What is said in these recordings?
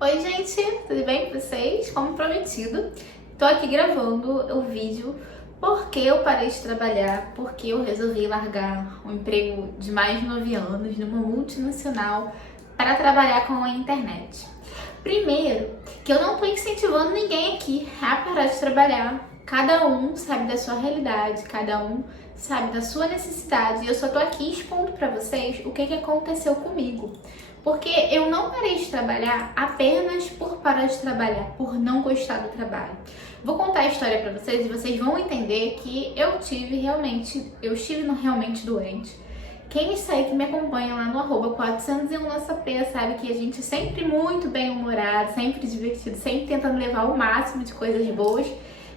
Oi gente, tudo bem com vocês? Como prometido, tô aqui gravando o vídeo porque eu parei de trabalhar, porque eu resolvi largar um emprego de mais de 9 anos numa multinacional para trabalhar com a internet. Primeiro, que eu não tô incentivando ninguém aqui a parar de trabalhar. Cada um sabe da sua realidade, cada um sabe da sua necessidade e eu só tô aqui expondo para vocês o que aconteceu comigo. Porque eu não parei de trabalhar apenas por parar de trabalhar, por não gostar do trabalho. Vou contar a história pra vocês e vocês vão entender que eu estive realmente doente. Quem que me acompanha lá no @401nossap sabe que a gente é sempre muito bem-humorado, sempre divertido, sempre tentando levar o máximo de coisas boas,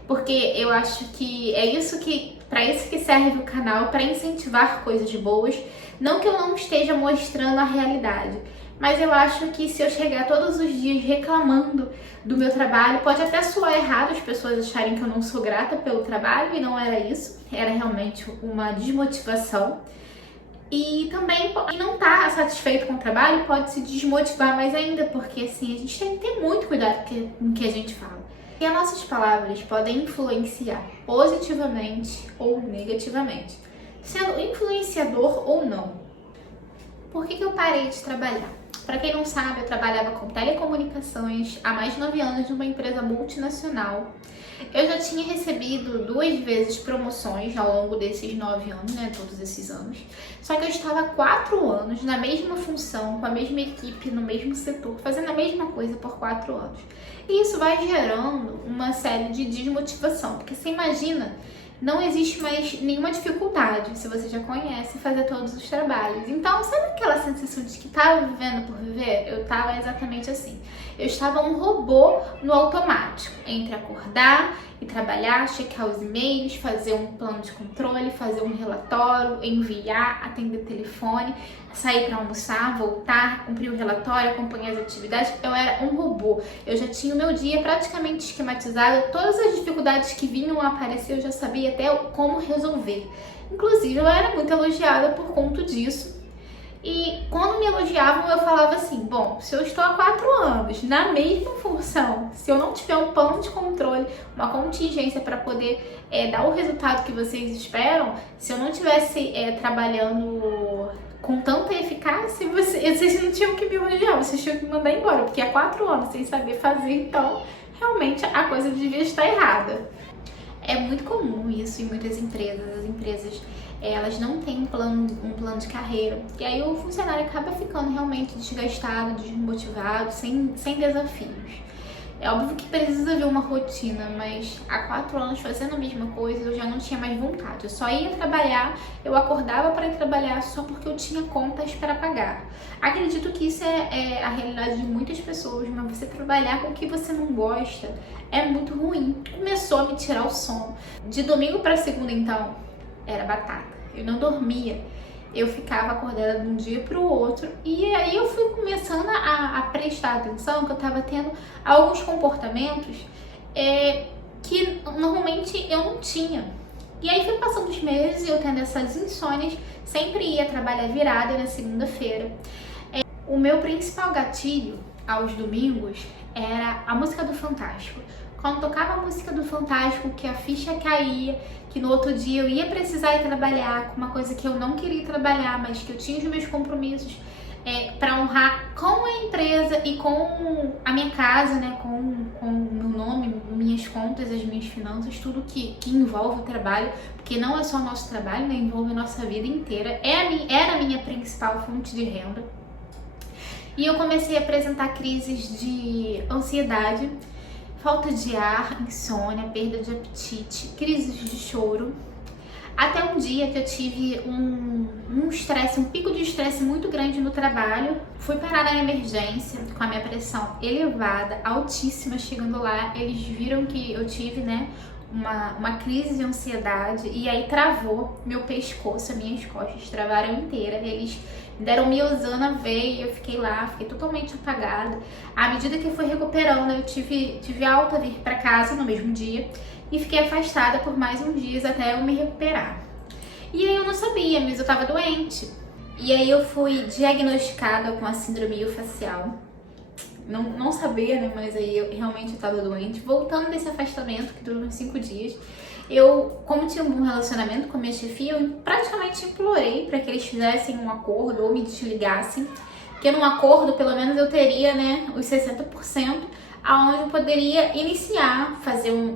porque eu acho que é isso que, para isso que serve o canal, para incentivar coisas boas. Não que eu não esteja mostrando a realidade, mas eu acho que se eu chegar todos os dias reclamando do meu trabalho, pode até soar errado as pessoas acharem que eu não sou grata pelo trabalho, e não era isso, era realmente uma desmotivação. E também não estar satisfeito com o trabalho pode se desmotivar mais ainda, porque assim, a gente tem que ter muito cuidado com o que a gente fala. E as nossas palavras podem influenciar positivamente ou negativamente, sendo influenciador ou não. Por que eu parei de trabalhar? Para quem não sabe, eu trabalhava com telecomunicações há mais de 9 anos numa empresa multinacional. Eu já tinha recebido 2 vezes promoções ao longo desses 9 anos, né, todos esses anos. Só que eu estava 4 anos na mesma função, com a mesma equipe, no mesmo setor, fazendo a mesma coisa por 4 anos. E isso vai gerando uma série de desmotivação, porque você imagina, não existe mais nenhuma dificuldade, se você já conhece, fazer todos os trabalhos. Então, sabe aquela sensação de que estava vivendo por viver? Eu estava exatamente assim. Eu estava um robô no automático, entre acordar e trabalhar, checar os e-mails, fazer um plano de controle, fazer um relatório, enviar, atender telefone, sair para almoçar, voltar, cumprir o relatório, acompanhar as atividades. Eu era um robô. Eu já tinha o meu dia praticamente esquematizado, todas as dificuldades que vinham a aparecer eu já sabia até como resolver. Inclusive, eu era muito elogiada por conta disso. E quando me elogiavam, eu falava assim, bom, se eu estou há 4 anos na mesma função, se eu não tiver um plano de controle, uma contingência para poder dar o resultado que vocês esperam, se eu não estivesse trabalhando com tanta eficácia, vocês não tinham que me elogiar, vocês tinham que me mandar embora, porque há 4 anos sem saber fazer, então realmente a coisa devia estar errada. É muito comum isso em muitas empresas. As empresas, elas não têm um plano de carreira. E aí o funcionário acaba ficando realmente desgastado, desmotivado, sem desafios. É óbvio que precisa haver uma rotina, mas há 4 anos fazendo a mesma coisa, eu já não tinha mais vontade. Eu só ia trabalhar, eu acordava para ir trabalhar só porque eu tinha contas para pagar. Acredito que isso é a realidade de muitas pessoas, mas você trabalhar com o que você não gosta é muito ruim. Começou a me tirar o sono. De domingo para segunda, então, era batata. Eu não dormia. Eu ficava acordada de um dia para o outro, e aí eu fui começando a prestar atenção que eu estava tendo alguns comportamentos que normalmente eu não tinha. E aí foi passando os meses e eu tendo essas insônias, sempre ia trabalhar virada na segunda-feira. O meu principal gatilho aos domingos era a música do Fantástico. Quando tocava a música do Fantástico, que a ficha caía, que no outro dia eu ia precisar ir trabalhar com uma coisa que eu não queria trabalhar, mas que eu tinha os meus compromissos para honrar com a empresa e com a minha casa, né, com o meu nome, minhas contas, as minhas finanças, tudo que envolve o trabalho, porque não é só o nosso trabalho, né, envolve a nossa vida inteira. Era a minha principal fonte de renda. E eu comecei a apresentar crises de ansiedade, falta de ar, insônia, perda de apetite, crises de choro. Até um dia que eu tive um pico de estresse muito grande no trabalho. Fui parar na emergência com a minha pressão elevada, altíssima. Chegando lá, eles viram que eu tive, né, uma crise de ansiedade, e aí travou meu pescoço, as minhas costas travaram inteira. Eles me deram miosana veia, eu fiquei lá, fiquei totalmente apagada. À medida que eu fui recuperando, eu tive alta, vir para casa no mesmo dia e fiquei afastada por mais uns dias até eu me recuperar. E aí eu não sabia, mas eu tava doente. E aí eu fui diagnosticada com a síndrome miofascial. não sabia, né? Mas aí eu realmente estava doente. Voltando desse afastamento, que durou uns 5 dias, eu, como tinha um bom relacionamento com a minha chefia, eu praticamente implorei para que eles fizessem um acordo ou me desligassem. Porque num acordo, pelo menos, eu teria, né, os 60%, aonde eu poderia iniciar,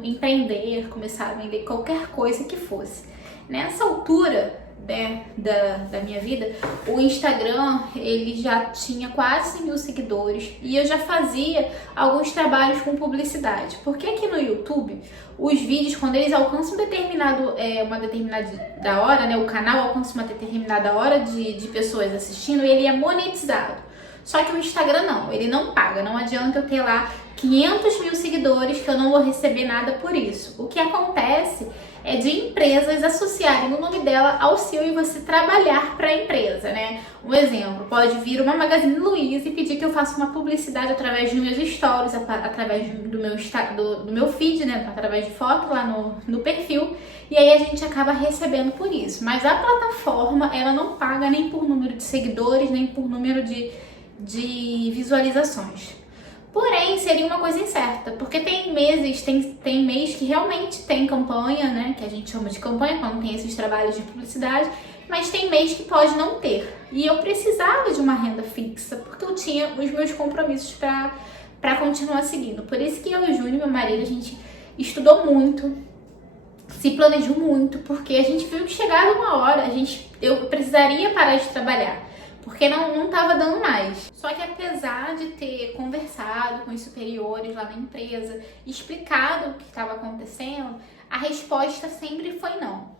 empreender, começar a vender qualquer coisa que fosse. Nessa altura, né, da minha vida, o Instagram, ele já tinha quase 100 mil seguidores e eu já fazia alguns trabalhos com publicidade. Porque aqui no YouTube, os vídeos, quando eles alcançam uma determinada hora, né, o canal alcança uma determinada hora de pessoas assistindo, ele é monetizado. Só que o Instagram não, ele não paga, não adianta eu ter lá 500 mil seguidores que eu não vou receber nada por isso. O que acontece é de empresas associarem o nome dela ao seu e você trabalhar para a empresa, né? Um exemplo, pode vir uma Magazine Luiza e pedir que eu faça uma publicidade através dos meus stories, através do meu feed, né? Através de foto lá no perfil, e aí a gente acaba recebendo por isso. Mas a plataforma, ela não paga nem por número de seguidores, nem por número de visualizações. Porém, seria uma coisa incerta, porque tem mês que realmente tem campanha, né, que a gente chama de campanha quando tem esses trabalhos de publicidade, mas tem mês que pode não ter. E eu precisava de uma renda fixa, porque eu tinha os meus compromissos para continuar seguindo. Por isso que eu e o Júnior, meu marido, a gente estudou muito, se planejou muito, porque a gente viu que chegava uma hora, eu precisaria parar de trabalhar. Porque não estava dando mais. Só que apesar de ter conversado com os superiores lá na empresa, explicado o que estava acontecendo, a resposta sempre foi não.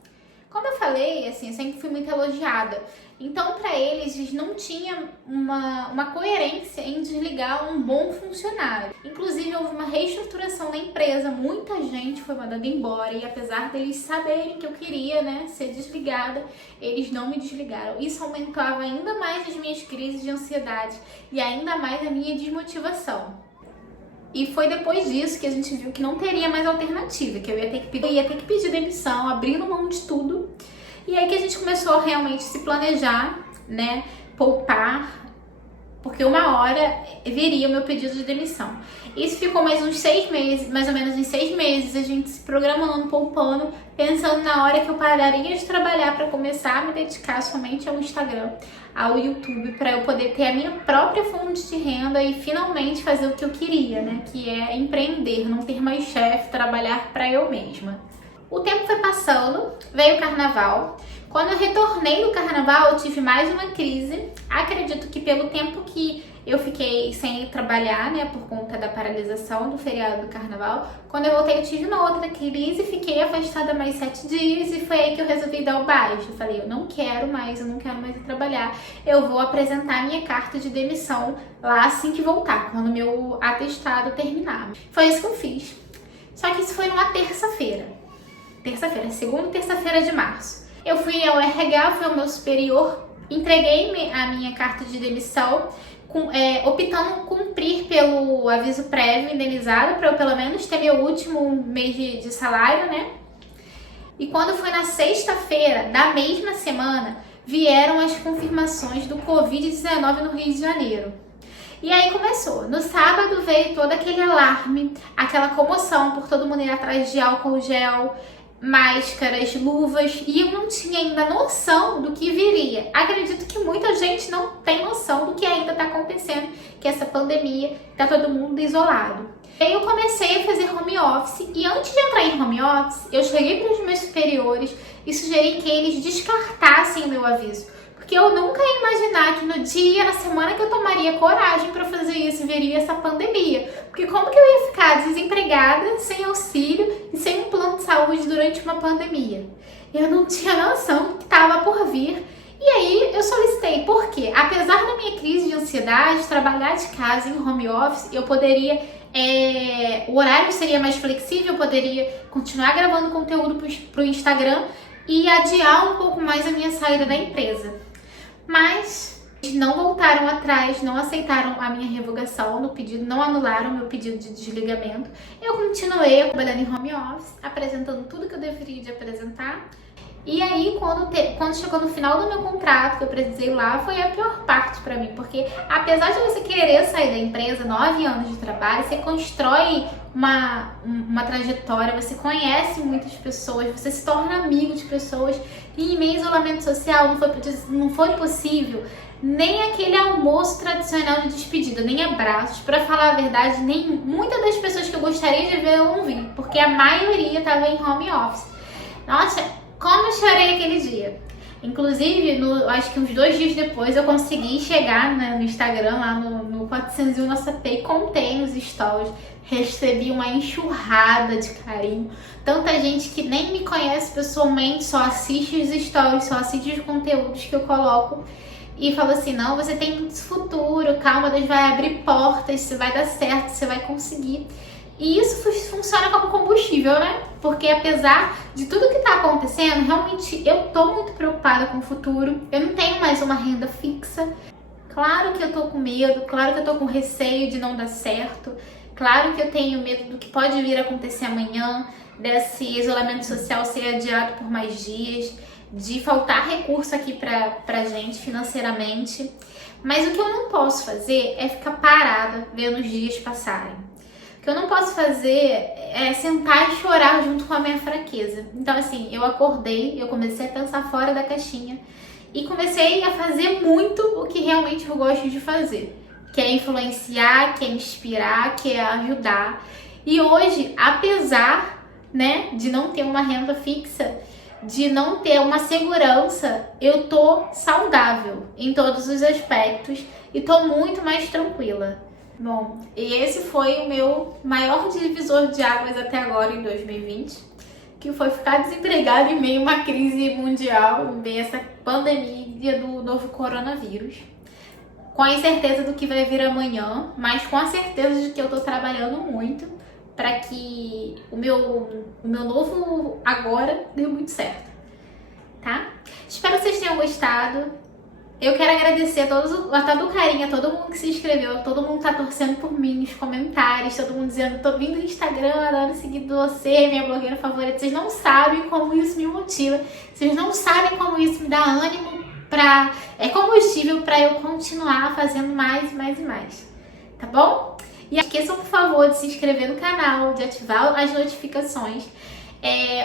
Como eu falei, assim, eu sempre fui muito elogiada. Então, para eles não tinha uma coerência em desligar um bom funcionário. Inclusive, houve uma reestruturação na empresa, muita gente foi mandada embora e apesar deles saberem que eu queria, né, ser desligada, eles não me desligaram. Isso aumentava ainda mais as minhas crises de ansiedade e ainda mais a minha desmotivação. E foi depois disso que a gente viu que não teria mais alternativa, que eu ia ter que pedir demissão, abrindo mão de tudo. E aí que a gente começou a realmente se planejar, né, poupar, porque uma hora viria o meu pedido de demissão. Isso ficou mais uns 6 meses, mais ou menos uns 6 meses, a gente se programando, poupando, pensando na hora que eu pararia de trabalhar para começar a me dedicar somente ao Instagram, ao YouTube, para eu poder ter a minha própria fonte de renda e finalmente fazer o que eu queria, né? Que é empreender, não ter mais chefe, trabalhar para eu mesma. O tempo foi passando, veio o carnaval. Quando eu retornei do carnaval, eu tive mais uma crise. Acredito que pelo tempo que eu fiquei sem trabalhar, né, por conta da paralisação do feriado do carnaval, quando eu voltei eu tive uma outra crise, fiquei afastada mais 7 dias e foi aí que eu resolvi dar o baixo. Eu falei, eu não quero mais ir trabalhar. Eu vou apresentar minha carta de demissão lá assim que voltar, quando meu atestado terminar. Foi isso que eu fiz. Só que isso foi numa terça-feira, segunda terça-feira de março. Eu fui ao RH, fui ao meu superior, entreguei a minha carta de demissão, optando cumprir pelo aviso prévio indenizado, para eu pelo menos ter meu último mês de salário, né? E quando foi na sexta-feira da mesma semana, vieram as confirmações do Covid-19 no Rio de Janeiro. E aí começou. No sábado veio todo aquele alarme, aquela comoção por todo mundo ir atrás de álcool gel, máscaras, luvas, e eu não tinha ainda noção do que viria. Acredito que muita gente não tem noção do que ainda está acontecendo, que essa pandemia está todo mundo isolado. Aí eu comecei a fazer home office e antes de entrar em home office, eu cheguei para os meus superiores e sugeri que eles descartassem o meu aviso. Porque eu nunca ia imaginar que no dia, na semana que eu tomaria coragem para fazer isso, viria essa pandemia. Porque como que eu ia ficar desempregada, sem auxílio e sem um plano de saúde durante uma pandemia? Eu não tinha noção do que estava por vir. E aí eu solicitei, porque apesar da minha crise de ansiedade, trabalhar de casa em home office, eu poderia, o horário seria mais flexível, eu poderia continuar gravando conteúdo para o Instagram e adiar um pouco mais a minha saída da empresa. Mas não voltaram atrás, não aceitaram a minha revogação no pedido, não anularam o meu pedido de desligamento. Eu continuei trabalhando em home office, apresentando tudo que eu deveria de apresentar. E aí, quando chegou no final do meu contrato, que eu precisei ir lá, foi a pior parte pra mim. Porque apesar de você querer sair da empresa, 9 anos de trabalho, você constrói uma trajetória, você conhece muitas pessoas, você se torna amigo de pessoas. E em meio ao isolamento social não foi possível nem aquele almoço tradicional de despedida, nem abraços. Pra falar a verdade, nem muitas das pessoas que eu gostaria de ver eu não vi, porque a maioria estava em home office. Nossa, como eu chorei aquele dia. Inclusive, acho que uns 2 dias depois eu consegui chegar, né, no Instagram, lá no 401 Nossa P, e contei nos stories. Recebi uma enxurrada de carinho. Tanta gente que nem me conhece pessoalmente, só assiste os stories, só assiste os conteúdos que eu coloco. E falou assim, não, você tem muito futuro, calma, Deus vai abrir portas, você vai dar certo, você vai conseguir. E isso funciona como combustível, né? Porque apesar de tudo que tá acontecendo, realmente eu tô muito preocupada com o futuro. Eu não tenho mais uma renda fixa. Claro que eu tô com medo, claro que eu tô com receio de não dar certo. Claro que eu tenho medo do que pode vir a acontecer amanhã, desse isolamento social ser adiado por mais dias, de faltar recurso aqui pra gente financeiramente. Mas o que eu não posso fazer é ficar parada vendo os dias passarem. O que eu não posso fazer é sentar e chorar junto com a minha fraqueza. Então, assim, eu acordei, eu comecei a pensar fora da caixinha e comecei a fazer muito o que realmente eu gosto de fazer, que é influenciar, que é inspirar, que é ajudar. E hoje, apesar, né, de não ter uma renda fixa, de não ter uma segurança, eu tô saudável em todos os aspectos e tô muito mais tranquila. Bom, e esse foi o meu maior divisor de águas até agora em 2020, que foi ficar desempregada em meio a uma crise mundial, em meio a essa pandemia do novo coronavírus. Com a incerteza do que vai vir amanhã, mas com a certeza de que eu tô trabalhando muito para que o meu novo agora dê muito certo, tá? Espero que vocês tenham gostado. Eu quero agradecer a todo o carinho, a todo mundo que se inscreveu, a todo mundo que tá torcendo por mim nos comentários, todo mundo dizendo, tô vindo do Instagram, adoro seguir você, minha blogueira favorita. Vocês não sabem como isso me motiva, vocês não sabem como isso me dá ânimo é combustível para eu continuar fazendo mais e mais e mais, tá bom? E esqueçam, por favor, de se inscrever no canal, de ativar as notificações.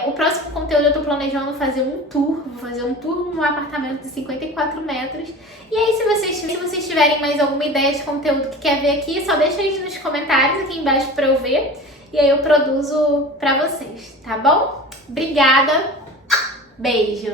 O próximo conteúdo eu tô planejando fazer um tour, vou fazer um tour num apartamento de 54 metros. E aí, se vocês tiverem mais alguma ideia de conteúdo que quer ver aqui, só deixa aí nos comentários aqui embaixo pra eu ver. E aí eu produzo pra vocês, tá bom? Obrigada, beijo!